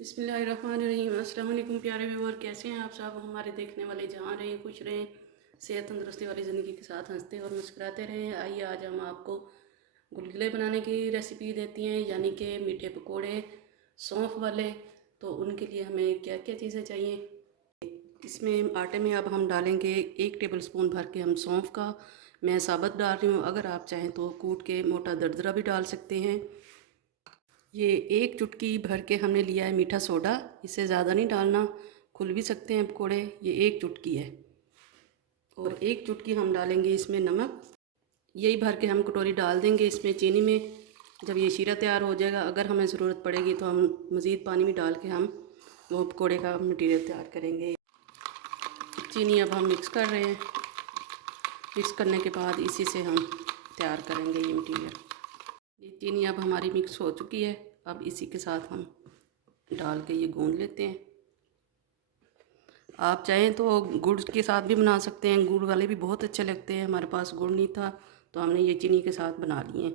बिस्मिल्लाहिर्रहमानिर्रहीम। अस्सलाम वालेकुम प्यारे व्यूअर, कैसे हैं आप सब। हमारे देखने वाले जहाँ रहें खुश रहें, सेहत तंदुरुस्ती वाली ज़िंदगी के साथ हंसते और मुस्कुराते रहें। आइए आज हम आपको गुलगुले बनाने की रेसिपी देती हैं, यानी कि मीठे पकोड़े सौंफ वाले। तो उनके लिए हमें क्या क्या चीज़ें चाहिए। इसमें आटे में अब हम डालेंगे 1 टेबल स्पून भर के हम सौंफ का। मैं साबुत डाल रही हूँ, अगर आप चाहें तो कूट के मोटा दरदरा भी डाल सकते हैं। ये 1 चुटकी भर के हमने लिया है मीठा सोडा, इससे ज़्यादा नहीं डालना, खुल भी सकते हैं पकौड़े। ये 1 चुटकी है। और 1 चुटकी हम डालेंगे इसमें नमक। यही भर के हम कटोरी डाल देंगे इसमें चीनी में। जब ये शीरा तैयार हो जाएगा, अगर हमें ज़रूरत पड़ेगी तो हम मज़ीद पानी में डाल के हम वो पकौड़े का मटीरियल तैयार करेंगे। चीनी अब हम मिक्स कर रहे हैं। मिक्स करने के बाद इसी से हम तैयार करेंगे ये मटीरियल। ये चीनी अब हमारी मिक्स हो चुकी है। अब इसी के साथ हम डाल के ये गूंद लेते हैं। आप चाहें तो गुड़ के साथ भी बना सकते हैं, गुड़ वाले भी बहुत अच्छे लगते हैं। हमारे पास गुड़ नहीं था तो हमने ये चीनी के साथ बना लिए।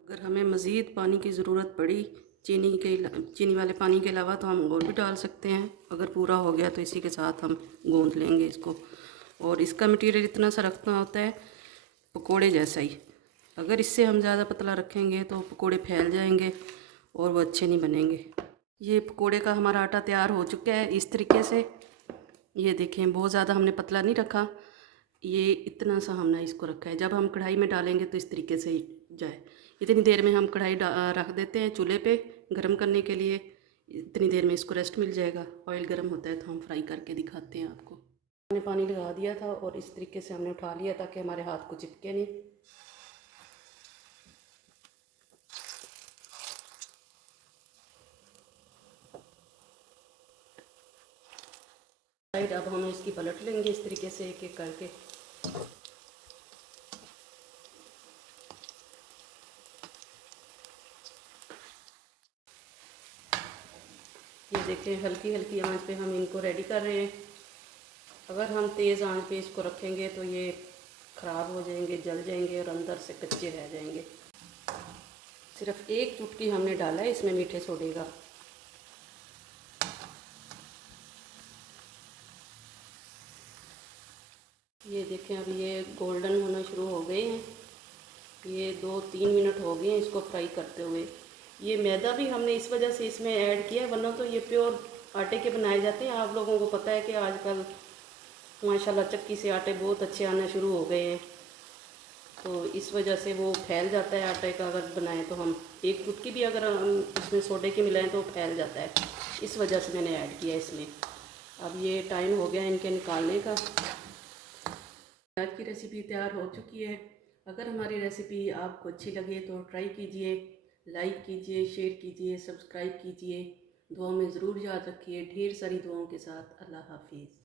अगर हमें मज़ीद पानी की ज़रूरत पड़ी चीनी वाले पानी के अलावा, तो हम और भी डाल सकते हैं। अगर पूरा हो गया तो इसी के साथ हम गूंद लेंगे इसको। और इसका मटीरियल इतना सा रखना होता है पकोड़े जैसा ही। अगर इससे हम ज़्यादा पतला रखेंगे तो पकोड़े फैल जाएंगे और वो अच्छे नहीं बनेंगे। ये पकोड़े का हमारा आटा तैयार हो चुका है इस तरीके से। ये देखें, बहुत ज़्यादा हमने पतला नहीं रखा, ये इतना सा हमने इसको रखा है। जब हम कढ़ाई में डालेंगे तो इस तरीके से ही जाए। इतनी देर में हम कढ़ाई रख देते हैं चूल्हे पे गरम करने के लिए। इतनी देर में इसको रेस्ट मिल जाएगा। ऑयल गरम होता है तो हम फ्राई करके दिखाते हैं आपको। हमने पानी लगा दिया था और इस तरीके से हमने उठा लिया ताकि हमारे हाथ को चिपके नहीं। साइड अब हम इसकी पलट लेंगे इस तरीके से एक एक करके। ये देखें, हल्की हल्की आंच पे हम इनको रेडी कर रहे हैं। अगर हम तेज़ आंच पे इसको रखेंगे तो ये ख़राब हो जाएंगे, जल जाएंगे और अंदर से कच्चे रह जाएंगे। सिर्फ 1 चुटकी हमने डाला है इसमें मीठे सोडे का। ये देखें, अब ये गोल्डन होना शुरू हो गए हैं। ये 2-3 मिनट हो गए हैं इसको फ्राई करते हुए। ये मैदा भी हमने इस वजह से इसमें ऐड किया है, वरना तो ये प्योर आटे के बनाए जाते हैं। आप लोगों को पता है कि आजकल माशाल्लाह चक्की से आटे बहुत अच्छे आना शुरू हो गए हैं, तो इस वजह से वो फैल जाता है आटे का। अगर बनाएं तो हम 1 चुटकी भी अगर हम इसमें सोडे की मिलाएं तो फैल जाता है। इस वजह से मैंने ऐड किया इसमें। अब ये टाइम हो गया इनके निकालने का। आज की रेसिपी तैयार हो चुकी है। अगर हमारी रेसिपी आपको अच्छी लगे तो ट्राई कीजिए, लाइक कीजिए, शेयर कीजिए, सब्सक्राइब कीजिए। दुआ में ज़रूर याद रखिए। ढेर सारी दुआओं के साथ। अल्लाह हाफिज़।